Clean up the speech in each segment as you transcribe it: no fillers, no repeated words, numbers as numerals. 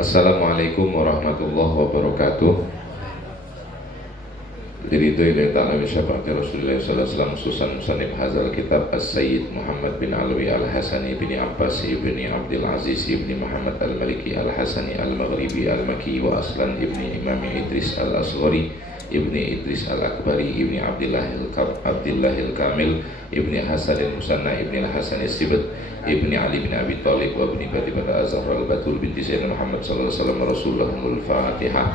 Assalamualaikum warahmatullahi wabarakatuh. Diridhoi oleh ta'ala bi syafaati Rasulullah sallallahu alaihi wasallam khususan musannif hadzal kitab As-Sayyid Muhammad bin Alwi Al-Hasani bin Abbas ibni Abdul Aziz ibni Muhammad Al-Maliki Al-Hasani Al-Maghribi Al-Maki wa aslan ibni Imam Idris Al-Asghari ibni Idris Al-Akbari ibni Abdullah Al-Kamil ibni Hasan Al-Musanna ibni Al-Hasan Al-Sibat ibni Ali bin Abi Thalib wa ibni Fatimah Az-Zahra Al-Batul binti Sayyidina Muhammad sallallahu alaihi wasallam Rasulullah Al-Fatihah.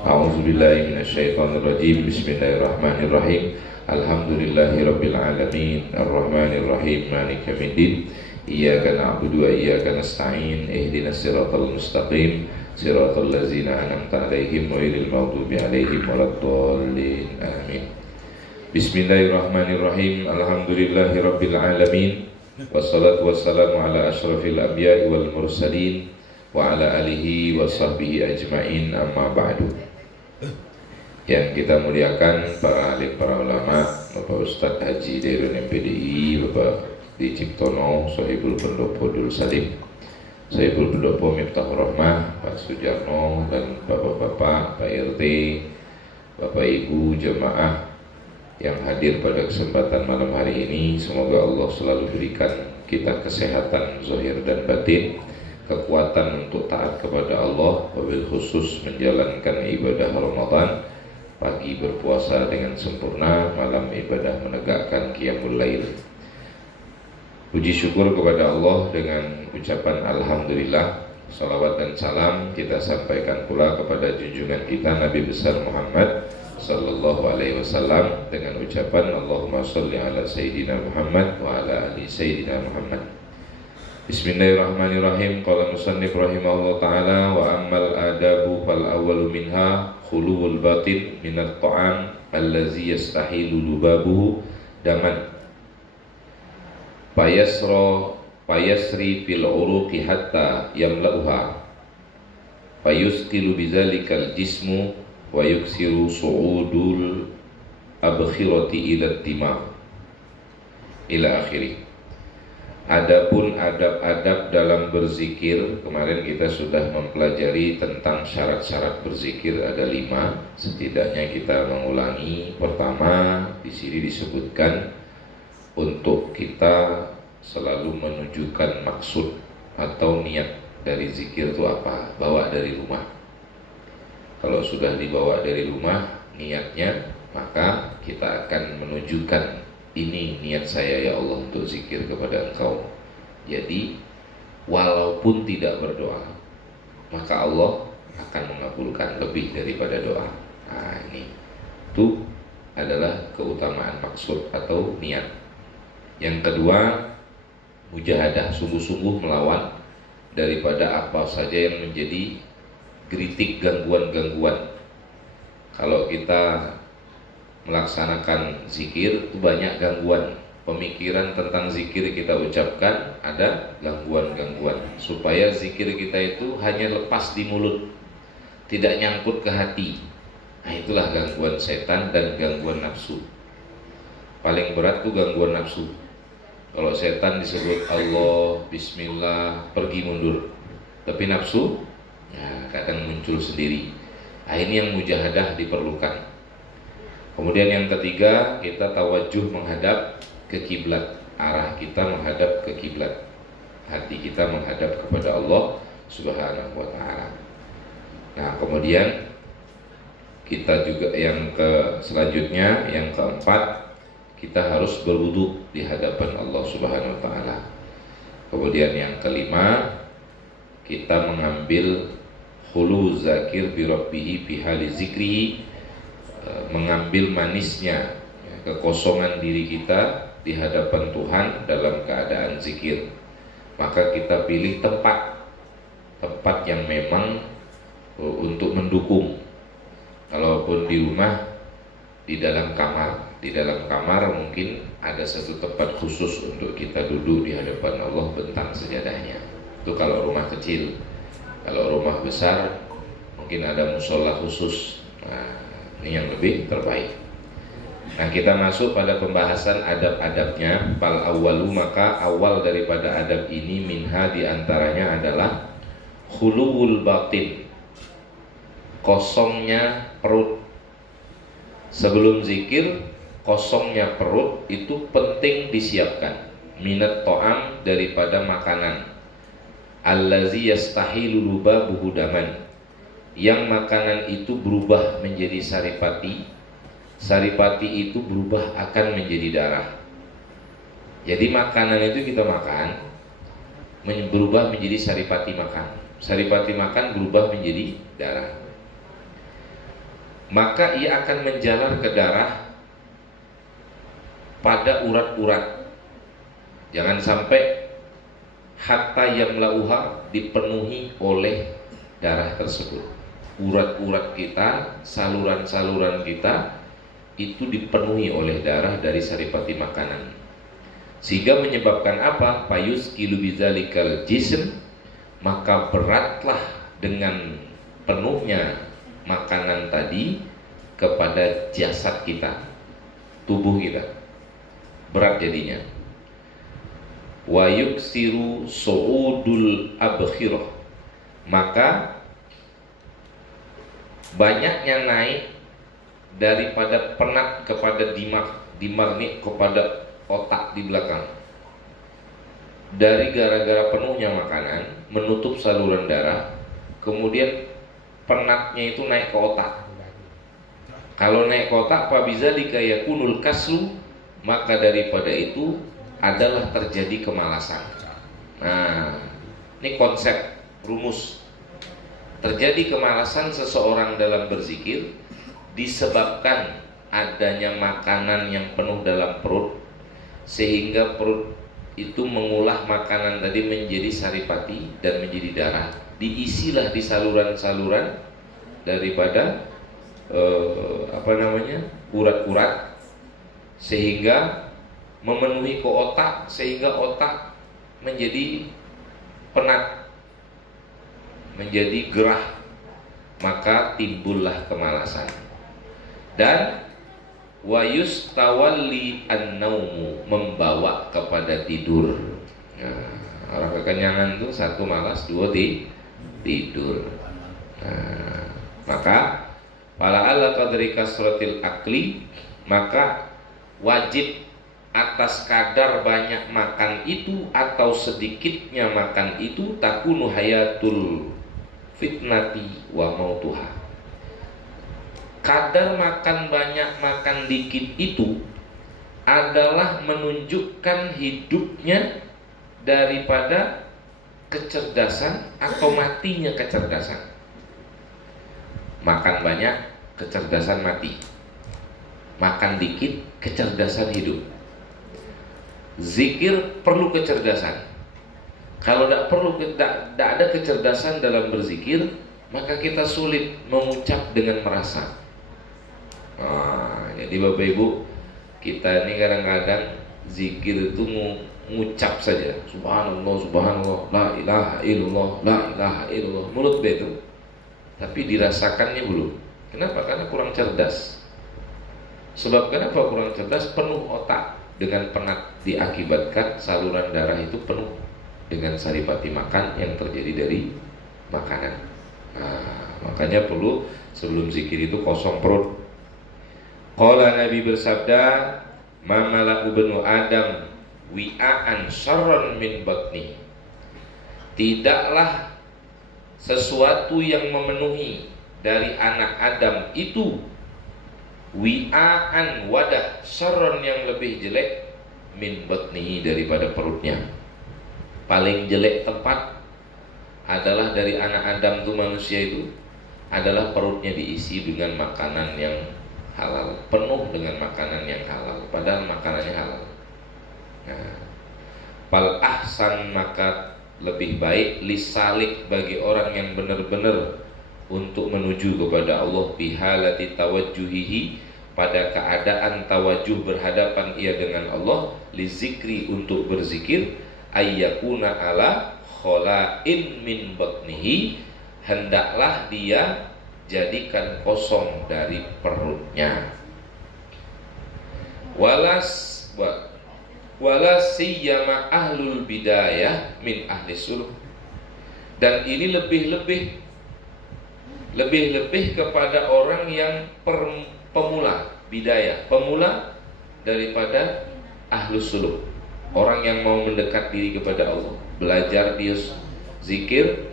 A'udzu billahi minasyaitonir rajim. Bismillahirrahmanirrahim. Alhamdulillahirabbil alamin. Arrahmanir rahim. Maliki yaumiddin. Iyyaka na'budu wa iyyaka nasta'in. Ihdinas siratal mustaqim. Siratal ladzina an'amta 'alaihim ghairil maghdubi 'alaihim waladdallin. Amin. Bismillahirrahmanirrahim. Alhamdulillahirabbil alamin. Wassalatu wassalamu ala asyrafil anbiya'i wal mursalin wa ala alihi wa sahbihi ajma'in, amma ba'du. Yang kita muliakan para alim, para ulama, Bapak Ustadz Haji Dairun MPDI, Bapak Di Ciptono, Sohibul Pendopo Dul Salim, Sohibul Pendopo Miftahur Rahmah, Pak Sujarno, dan Bapak-Bapak, Pak RT, Bapak Ibu, jemaah yang hadir pada kesempatan malam hari ini. Semoga Allah selalu berikan kita kesehatan zahir dan batin, kekuatan untuk taat kepada Allah, wabil khusus menjalankan ibadah Ramadan, pagi berpuasa dengan sempurna, malam ibadah menegakkan qiyamul lail. Puji syukur kepada Allah dengan ucapan alhamdulillah. Salawat dan salam kita sampaikan pula kepada junjungan kita Nabi besar Muhammad sallallahu alaihi wasallam dengan ucapan Allahumma sholli ala sayyidina Muhammad wa ala ali sayyidina Muhammad. Bismillahirrahmanirrahim. Qala musannif rahimahullah ta'ala wa ammal adabu fal awwalu minha khuluwul batin minat ta'am allazi yastahilu lubabuhu daman payasri fil uruqi hatta yamla'uha fayuskilu bizalikal jismu wa yuksiru su'udul abkhirati ila timah ila akhiri. Adapun adab-adab dalam berzikir, kemarin kita sudah mempelajari tentang syarat-syarat berzikir, ada 5. Setidaknya kita mengulangi. Pertama, di sini disebutkan untuk kita selalu menunjukkan maksud atau niat dari zikir itu apa, bawa dari rumah. Kalau sudah dibawa dari rumah niatnya, maka kita akan menunjukkan ini niat saya ya Allah untuk zikir kepada Engkau. Jadi walaupun tidak berdoa, maka Allah akan mengabulkan lebih daripada doa. Nah, ini itu adalah keutamaan maksud atau niat. Yang kedua, mujahadah, sungguh-sungguh melawan daripada apa saja yang menjadi kritik, gangguan-gangguan. Kalau kita melaksanakan zikir itu banyak gangguan, pemikiran tentang zikir kita ucapkan ada gangguan-gangguan, supaya zikir kita itu hanya lepas di mulut, tidak nyangkut ke hati. Nah, itulah gangguan setan dan gangguan nafsu. Paling berat tuh gangguan nafsu. Kalau setan disebut Allah, Bismillah, pergi mundur. Tapi nafsu ya kadang muncul sendiri. Nah, ini yang mujahadah diperlukan. Kemudian yang ketiga, kita tawajuh menghadap ke kiblat, arah kita menghadap ke kiblat, hati kita menghadap kepada Allah Subhanahu wa ta'ala. Nah, kemudian kita juga yang selanjutnya, yang keempat, kita harus berwudu di hadapan Allah Subhanahu wa ta'ala. Kemudian yang kelima, kita mengambil khulu zakir bi rabbihi fi hali zikrihi, mengambil manisnya kekosongan diri kita di hadapan Tuhan dalam keadaan zikir. Maka kita pilih tempat yang memang untuk mendukung. Kalaupun di rumah, di dalam kamar mungkin ada satu tempat khusus untuk kita duduk di hadapan Allah, bentang sejadahnya. Itu kalau rumah kecil. Kalau rumah besar mungkin ada musola khusus. Nah, ini yang lebih terbaik. Nah, kita masuk pada pembahasan adab-adabnya. Fal awwalu, maka awal daripada adab ini minha diantaranya adalah khuluwul batin, kosongnya perut. Sebelum zikir, kosongnya perut itu penting disiapkan. Minat to'am, daripada makanan. Allazi yastahilu lubabuhu daman, yang makanan itu berubah menjadi saripati. Saripati itu berubah akan menjadi darah. Jadi makanan itu kita makan berubah menjadi saripati makan. Saripati makan berubah menjadi darah. Maka ia akan menjalar ke darah pada urat-urat. Jangan sampai hatta yamlauha, dipenuhi oleh darah tersebut. Urat-urat kita, saluran-saluran kita itu dipenuhi oleh darah dari saripati makanan. Sehingga menyebabkan apa? Fayuskilu bizalikal jism, maka beratlah dengan penuhnya makanan tadi kepada jasad kita, tubuh kita. Berat jadinya. Wa yuksiru su'udul abkhirah, maka banyaknya naik daripada penat kepada dimag nih kepada otak di belakang. Dari gara-gara penuhnya makanan menutup saluran darah, kemudian penatnya itu naik ke otak. Kalau naik ke otak, fabizalika yakunul kaslu, maka daripada itu adalah terjadi kemalasan. Nah, ini konsep rumus. Terjadi kemalasan seseorang dalam berzikir disebabkan adanya makanan yang penuh dalam perut, sehingga perut itu mengolah makanan tadi menjadi saripati dan menjadi darah. Diisilah di saluran-saluran daripada urat-urat, sehingga memenuhi ke otak, sehingga otak menjadi penat, menjadi gerah, maka timbullah kemalasan. Dan wayus tawalli an-naumu, membawa kepada tidur. Nah, orang kekenyangan itu satu malas, dua tidur. Nah, maka pala ala qadri kasratil akli, maka wajib atas kadar banyak makan itu atau sedikitnya makan itu, takunu hayatul fitnati wa mautuha. Kadar makan banyak, makan dikit itu adalah menunjukkan hidupnya daripada kecerdasan atau matinya kecerdasan. Makan banyak, kecerdasan mati. Makan dikit, kecerdasan hidup. Zikir perlu kecerdasan. Kalau tidak ada kecerdasan dalam berzikir, maka kita sulit mengucap dengan merasa. Jadi Bapak Ibu, kita ini kadang-kadang zikir itu mengucap saja, subhanallah, subhanallah, la ilaha illallah, la ilaha illallah, mulut betul, tapi dirasakannya belum. Kenapa? Karena kurang cerdas. Sebab kenapa kurang cerdas? Penuh otak dengan penat, diakibatkan saluran darah itu penuh dengan saripati makan yang terjadi dari makanan. Makanya perlu sebelum zikir itu kosong perut. Qala Nabi bersabda, "Mamala ibnu Adam wi'an syarran min batni." Tidaklah sesuatu yang memenuhi dari anak Adam itu wi'an, wadah, syarran yang lebih jelek min batni, daripada perutnya. Paling jelek tempat adalah dari anak Adam itu, manusia itu adalah perutnya diisi dengan makanan yang halal, penuh dengan makanan yang halal, padahal makanannya halal. Pal ahsan, maka lebih baik lisalik bagi orang yang benar-benar untuk menuju kepada Allah, bihalati tawajjuhihi, pada keadaan tawajuh berhadapan ia dengan Allah, lizikri, untuk berzikir, ayyakuna ala kholain min batnihi, hendaklah dia jadikan kosong dari perutnya. Wala siyama ahlul bidayah min ahli sulh, Dan ini lebih kepada orang yang pemula, bidayah, pemula daripada ahlus suluk. Orang yang mau mendekat diri kepada Allah, belajar dia zikir,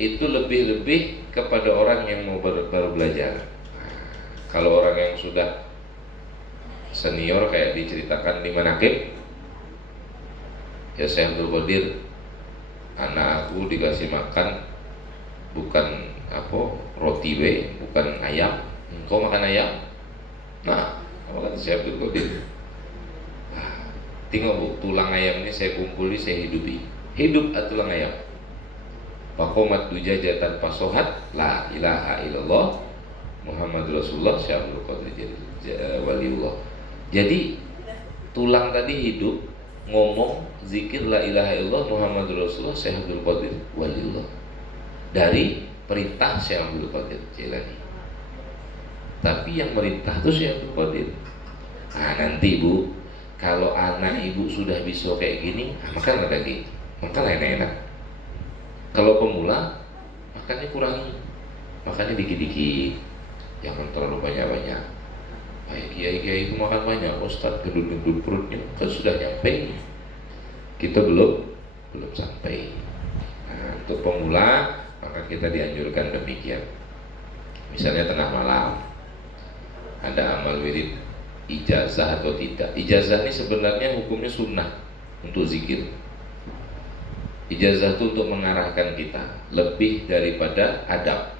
itu lebih kepada orang yang mau baru belajar. Kalau orang yang sudah senior kayak diceritakan di Manaqib, ya Syekh Abdul Qadir, anak aku dikasih makan bukan roti bukan ayam, kau makan ayam. Nah, apa kata Syekh Abdul Qadir? Tengok bu, tulang ayam ini saya kumpuli, saya hidup tulang ayam. Pakomat dujaja tanpa sohat, la ilaha illallah Muhammad Rasulullah, Syekh Abdul Qadir waliullah. Jadi tulang tadi hidup, ngomong zikir la ilaha illallah Muhammad Rasulullah, Syekh Abdul Qadir waliullah, dari perintah Syekh Abdul Qadir Jailani. Tapi yang merintah itu Syekh Abdul Qadir. Nah nanti bu, kalau anak ibu sudah bisa kayak gini, makan daging, makan enak-enak. Kalau pemula, makannya kurangi, makannya dikit-dikit, jangan terlalu banyak-banyak. Kayak kiai-kiai itu makan banyak, Ustadz gendut-gendut perutnya, kan sudah nyampe, kita belum sampai. Nah, untuk pemula, maka kita dianjurkan demikian. Misalnya tengah malam, ada amal wirid, ijazah atau tidak. Ijazah ini sebenarnya hukumnya sunnah untuk zikir. Ijazah itu untuk mengarahkan kita lebih daripada adab.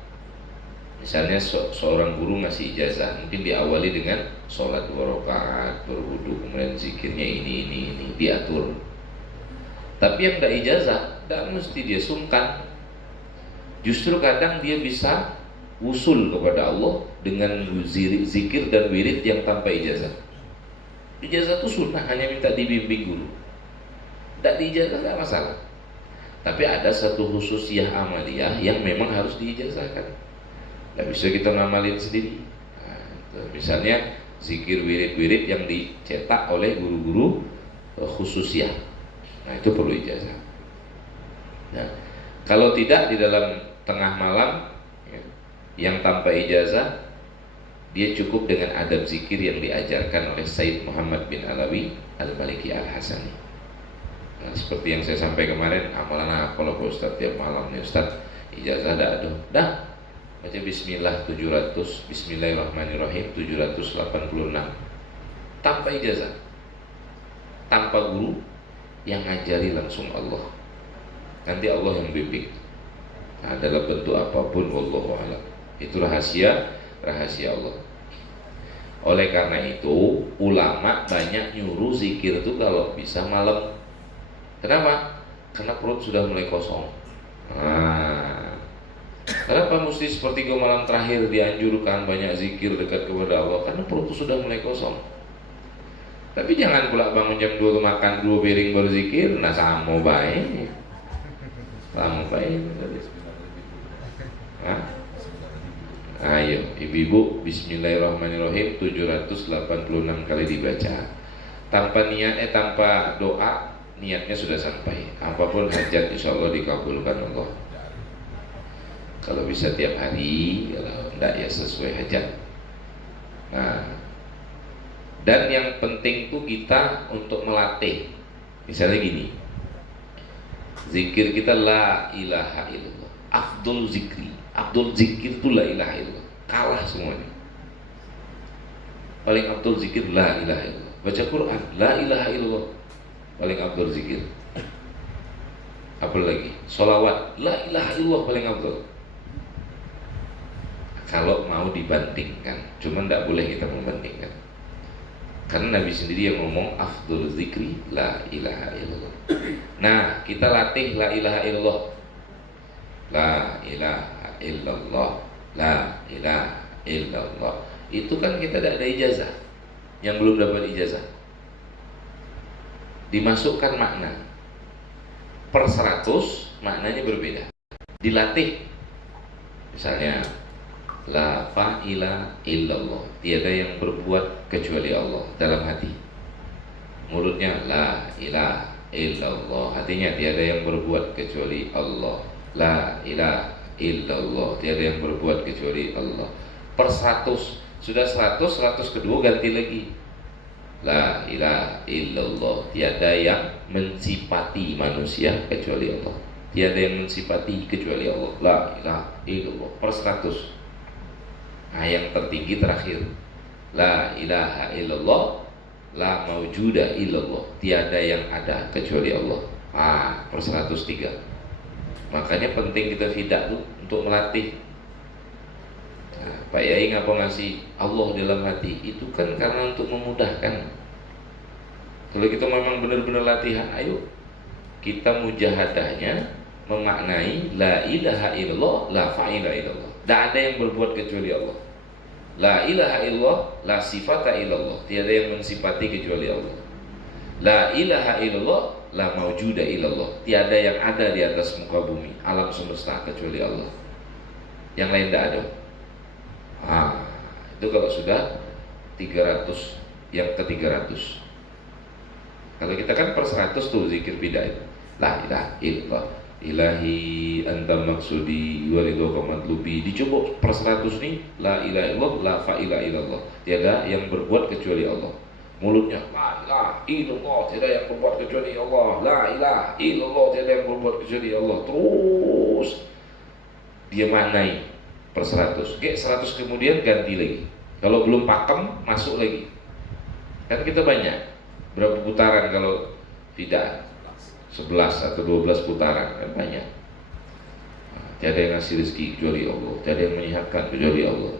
Misalnya seorang guru ngasih ijazah, mungkin diawali dengan sholat 2 rakaat, berwudu, kemudian zikirnya ini diatur. Tapi yang tidak ijazah, tidak mesti dia sungkan. Justru kadang dia bisa wusul kepada Allah dengan zikir dan wirid yang tanpa ijazah. Ijazah itu sunnah, hanya minta dibimbing guru. Tidak diijazah tidak masalah. Tapi ada satu khususiyah amaliyah yang memang harus diijazahkan. Tidak bisa kita ngamalin sendiri. Nah, misalnya zikir wirid-wirid yang dicetak oleh guru-guru khususiyah. Nah itu perlu ijazah. Nah, kalau tidak di dalam tengah malam yang tanpa ijazah, dia cukup dengan adab zikir yang diajarkan oleh Said Muhammad bin Alawi Al-Maliki Al-Hasani. Nah, seperti yang saya sampaikan kemarin, amalan apa kalau Ustaz tiap malam nih Ustaz, ijazah dah ada. Dah baca bismillah 700, bismillahirrahmanirrahim 786 tanpa ijazah, tanpa guru, yang ngajari langsung Allah. Nanti Allah yang bimbing. Nah, dalam bentuk apapun, wallahu a'lam. Itu rahasia Allah. Oleh karena itu, ulama banyak nyuruh zikir itu kalau bisa malam. Kenapa? Karena perut sudah mulai kosong. Nah, kenapa mesti sepertiga malam terakhir dianjurkan banyak zikir dekat kepada Allah? Karena perut sudah mulai kosong. Tapi jangan pula bangun jam 2 makan 2 piring baru zikir. Nah sama baik. Ayo ibu-ibu, bismillahirrahmanirrahim 786 kali dibaca. Tanpa niat, tanpa doa, niatnya sudah sampai. Apapun hajat insya Allah dikabulkan Allah. Kalau bisa tiap hari, kalau tidak ya sesuai hajat. Nah, dan yang penting tuh kita untuk melatih. Misalnya gini, zikir kita la ilaha illallah, afdol zikri, afdol zikir itu la ilaha illallah, kalah semuanya. Paling afdol zikir la ilaha illallah. Baca Quran la ilaha illallah, paling afdol zikir. Apalagi sholawat la ilaha illallah, paling afdol. Kalau mau dibandingkan, cuman tidak boleh kita membandingkan. Karena Nabi sendiri yang ngomong afdhul zikri la ilaha illallah. Nah, kita latih la ilaha illallah. La ilaha illallah. La ilaha illallah. Itu kan kita tidak ada ijazah. Yang belum dapat ijazah, dimasukkan makna per 100, maknanya berbeda. Dilatih. Misalnya la fa'ila illallah, tiada yang berbuat kecuali Allah, dalam hati. Mulutnya la ilaha illallah, hatinya tiada yang berbuat kecuali Allah. La ilaha illallah, tiada yang berbuat kecuali Allah. Per 100, sudah 100 kedua ganti lagi. La ilaha illallah, tiada yang mensifati manusia kecuali Allah. Tiada yang mensifati kecuali Allah. La ilaha illallah per 100. Nah, yang tertinggi terakhir. La ilaha illallah, la maujuda illallah, tiada yang ada kecuali Allah. Per 103. Makanya penting kita fidak tuh untuk melatih. Nah, Pak Yai ngapa ngasih Allah dalam hati? Itu kan karena untuk memudahkan. Kalau kita memang benar-benar latihan, ayo kita mujahadahnya memaknai la ilaha illallah, la fa'ila illallah. Tidak ada yang berbuat kecuali Allah. La ilaha illallah, la sifata illallah, tiada yang mensifati kecuali Allah. La ilaha illallah, la maujuda illallah, tiada yang ada di atas muka bumi, alam semesta kecuali Allah. Yang lain tidak ada. Itu kalau sudah 300, yang ke 300. Kalau kita kan per 100 tuh zikir bidah itu. La ilaha illallah, ilahi anta maksudi waridho kamatlubi. Dicoba per 100 nih. La ilaha illallah, la fa'ila illallah, tiada yang berbuat kecuali Allah. Mulutnya la ilaha illallah, tiada yang berbuat kecuali Allah. La ilaha illallah, tiada yang berbuat kecuali Allah. Terus dia maknai per 100. 100 kemudian ganti lagi. Kalau belum pakem masuk lagi. Kan kita banyak. Berapa putaran kalau tidak? 11 atau 12 putaran, kan banyak. Tiada yang ngasih rezeki kecuali Allah, tiada yang menyehatkan kecuali Allah.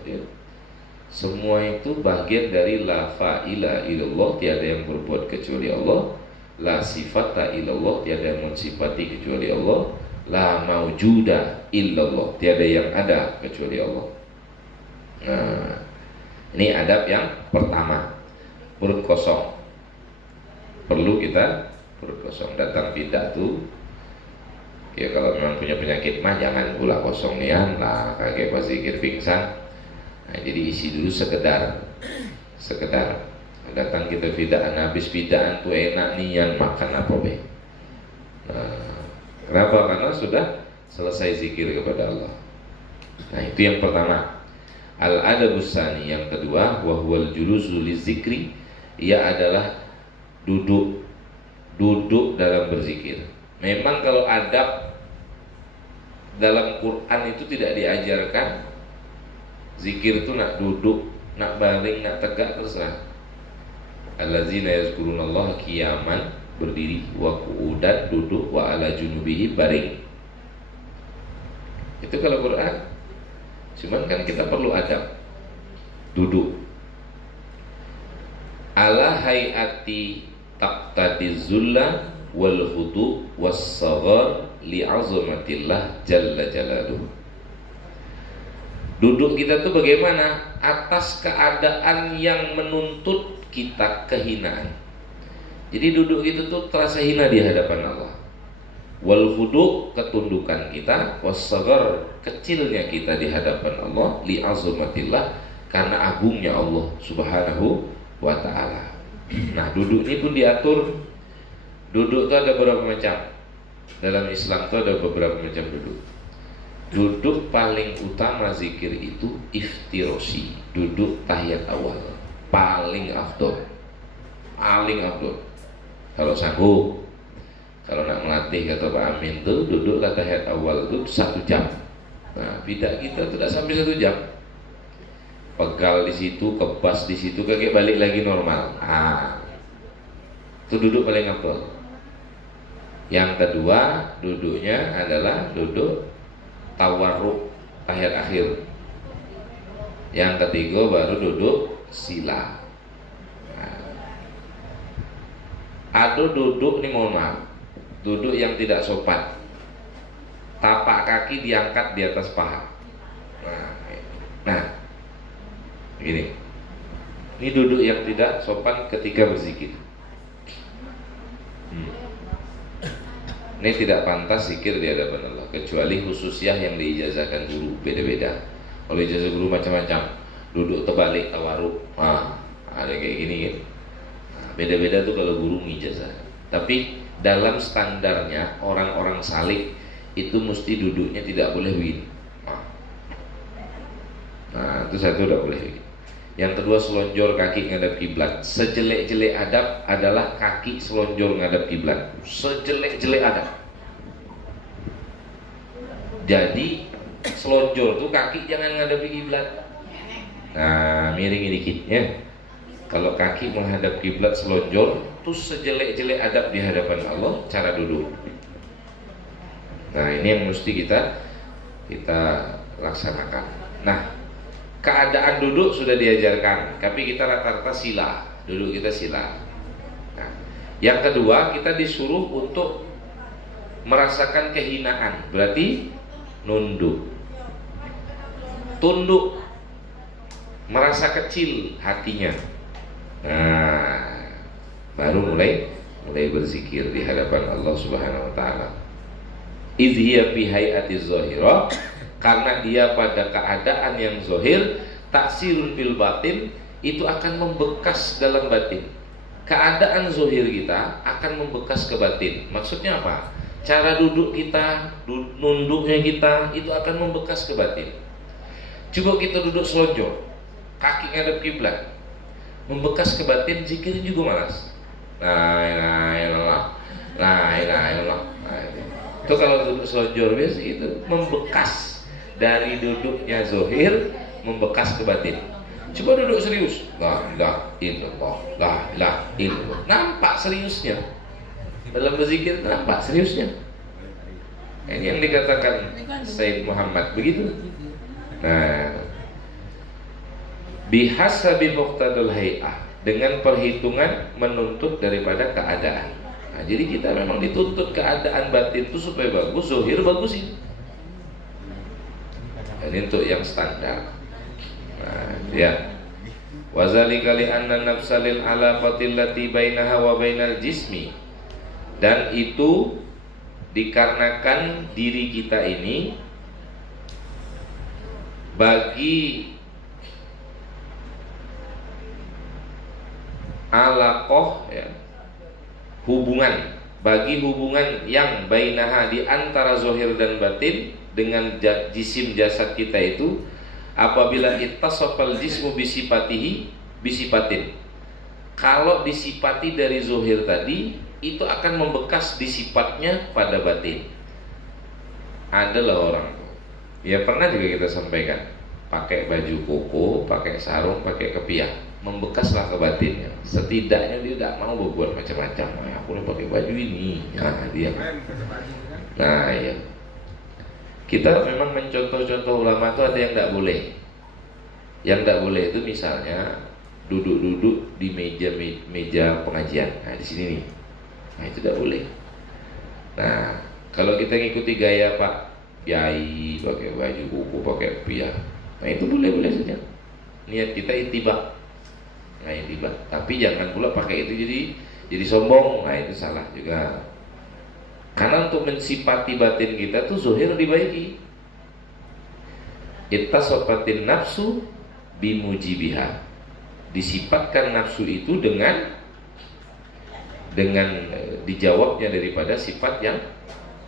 Semua itu bagian dari la fa'ila illallah, tiada yang berbuat kecuali Allah. La sifata illallah, tiada yang mensifati kecuali Allah. La maujuda illallah, tiada yang ada kecuali Allah. Nah, ini adab yang pertama. Perut kosong. Perlu kita perut kosong. Datang bidah tuh, ya kalau memang punya penyakit mah jangan pula kosong nian lah, kaget pas zikir pingsan. Nah, jadi isi dulu sekedar datang kita bidaan, habis bidaan tuh enak nian makan apa be. Nah, kenapa? Karena sudah selesai zikir kepada Allah. Nah, itu yang pertama. Al-adabus tsani, yang kedua, wa huwal julusu lizikri, ia adalah duduk dalam berzikir. Memang kalau adab dalam Quran itu tidak diajarkan zikir itu nak duduk, nak baring, nak tegak, terserah. Allazina yazkurunallaha qiyaman, berdiri, wa qu'udan, duduk, wa ala junubihi, baring. Itu kalau Quran. Cuman kan kita perlu adab duduk. Ala hayati taqtadi zulla wal khudu was saghar li azamatillah jalla jalaluhu. Duduk kita tuh bagaimana? Atas keadaan yang menuntut kita kehinaan. Jadi duduk itu tuh terasa hina di hadapan Allah. Wal khudu, ketundukan kita, was saghar, kecilnya kita di hadapan Allah, li azamatillah, karena agungnya Allah Subhanahu wa ta'ala. Nah, duduk ini pun diatur. Duduk itu ada beberapa macam. Dalam Islam itu ada beberapa macam duduk. Duduk paling utama zikir itu iftirosi, duduk tahiyat awal, paling afdol. Paling afdol. Kalau sanggup. Kalau nak melatih kata Pak Amin tuh duduk tahiyat awal itu 1 jam. Nah, bidah kita tidak sampai 1 jam. Pegal di situ, kebas di situ, kayak balik lagi normal. Itu duduk paling afdol. Yang kedua, duduknya adalah duduk tawarruk, tahiyat akhir. Yang ketiga baru duduk sila. Ada duduk nih, mohon maaf, duduk yang tidak sopan. Tapak kaki diangkat di atas paha. Nah, begini. Ini duduk yang tidak sopan ketika berzikir. Ini tidak pantas zikir di hadapan Allah, kecuali khususiyah yang diijazahkan guru, beda-beda. Kalau ijazah guru macam-macam, duduk terbalik tawaruk, ada kayak gini kan. Beda-beda tuh kalau guru ngijazah. Tapi dalam standarnya orang-orang salik itu mesti duduknya tidak boleh begini. Nah, itu satu tidak boleh begini. Yang kedua, selonjor kaki ngadap kiblat. Sejelek-jelek adab adalah kaki selonjor ngadap kiblat. Sejelek-jelek adab. Jadi selonjor tuh kaki jangan ngadap kiblat. Nah, miring dikit ya. Kalau kaki menghadap kiblat selonjor, tuh sejelek-jelek adab di hadapan Allah cara duduk. Nah, ini yang mesti kita laksanakan. Nah, keadaan duduk sudah diajarkan, tapi kita rata-rata sila, duduk kita sila. Nah, yang kedua, kita disuruh untuk merasakan kehinaan, berarti nunduk, tunduk, merasa kecil hatinya. Nah, baru mulai berzikir di hadapan Allah Subhanahu wa taala. Idhiya fi hayati zahira, karena dia pada keadaan yang zahir, taksirun fil batin, itu akan membekas dalam batin. Keadaan zahir kita akan membekas ke batin. Maksudnya apa? Cara duduk kita, nunduknya kita, itu akan membekas ke batin. Coba kita duduk selonjor, kaki ngadep kiblat, membekas ke batin, zikir juga malas. La ilaha illallah, la ilaha illallah. Itu kalau duduk selonjor biasa itu membekas dari duduknya zahir, membekas ke batin. Coba duduk serius, la ilaha illallah, la ilaha illallah. Nampak seriusnya dalam berzikir, nampak seriusnya. Ini yang dikatakan Sayyid Muhammad begitu. Nah, bihasabi muqtadul hay'ah, dengan perhitungan menuntut daripada keadaan. Nah, jadi kita memang dituntut keadaan batin itu supaya bagus, zahir bagus ini. Ini untuk yang standar. Nah, ya. Wazalika li anna nafsalil alaqatil lati bainaha wa bainal jismi. Dan itu dikarenakan diri kita ini bagi alaqah, ya, hubungan, bagi hubungan yang bainaha, di antara zahir dan batin dengan jisim jasad kita itu, apabila ittasafal jismu bisifatihi bisifatin, kalau disifati dari zahir tadi, itu akan membekas di sifatnya pada batin. Adalah orang, ya pernah juga kita sampaikan, pakai baju koko, pakai sarung, pakai kepiah, membekaslah ke batinnya. Setidaknya dia tidak mau berbuat macam-macam. Aku nih pakai baju ini, nah dia. Nah ya, kita memang mencontoh-contoh ulama itu ada yang tidak boleh. Yang tidak boleh itu misalnya duduk-duduk di meja pengajian. Nah di sini nih. Nah itu tidak boleh. Nah kalau kita ngikuti gaya Pak Yai, pakai baju kuku, pakai piah, nah itu boleh-boleh saja. Niat kita ittiba. Nah ittiba. Tapi jangan pula pakai itu jadi sombong. Nah itu salah juga. Karena untuk mensifati batin kita tuh zahir dibaiki. Ittasafatin nafsu bimujibiha. Disifatkan nafsu itu dengan dijawabnya daripada sifat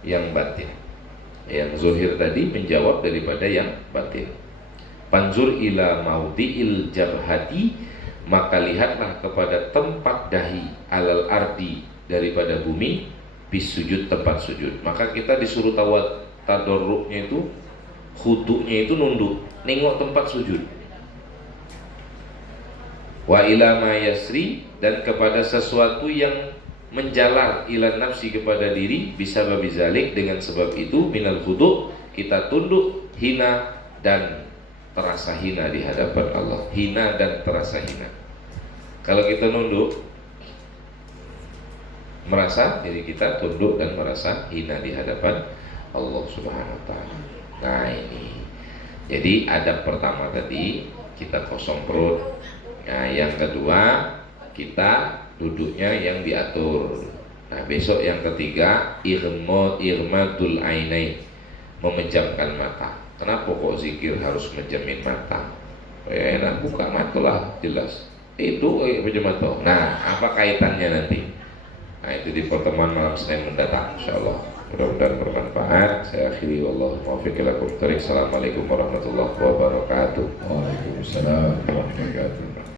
yang batin. Yang zahir tadi menjawab daripada yang batin. Panzur ila maudhi'il jabhati, maka lihatlah kepada tempat dahi, alal ardi, daripada bumi, bis sujud, tempat sujud. Maka kita disuruh tadarruknya itu, khudu'nya itu nunduk, nengok tempat sujud. Wa ila ma yasri, dan kepada sesuatu yang menjalar ila nafsi, kepada diri, bisa babizalik, dengan sebab itu minal khudu', kita tunduk, hina dan terasa hina di hadapan Allah. Hina dan terasa hina. Kalau kita nunduk, merasa diri kita tunduk dan merasa hina di hadapan Allah Subhanahu wa taala. Nah ini. Jadi adab pertama tadi kita kosong perut. Nah yang kedua kita duduknya yang diatur. Nah besok yang ketiga irmadul ainai, memejamkan mata. Kenapa kok zikir harus menjamin mata? Ya enak, buka mata lah, jelas. Itu pejam mata. Nah apa kaitannya nanti? Nah itu di pertemuan malam Senin mendatang, insyaallah. Mudah-mudahan bermanfaat. Saya akhiri, wallahu muwaffiq ila aqwamit thoriq. Assalamualaikum warahmatullahi wabarakatuh. Waalaikumsalam warahmatullahi wabarakatuh.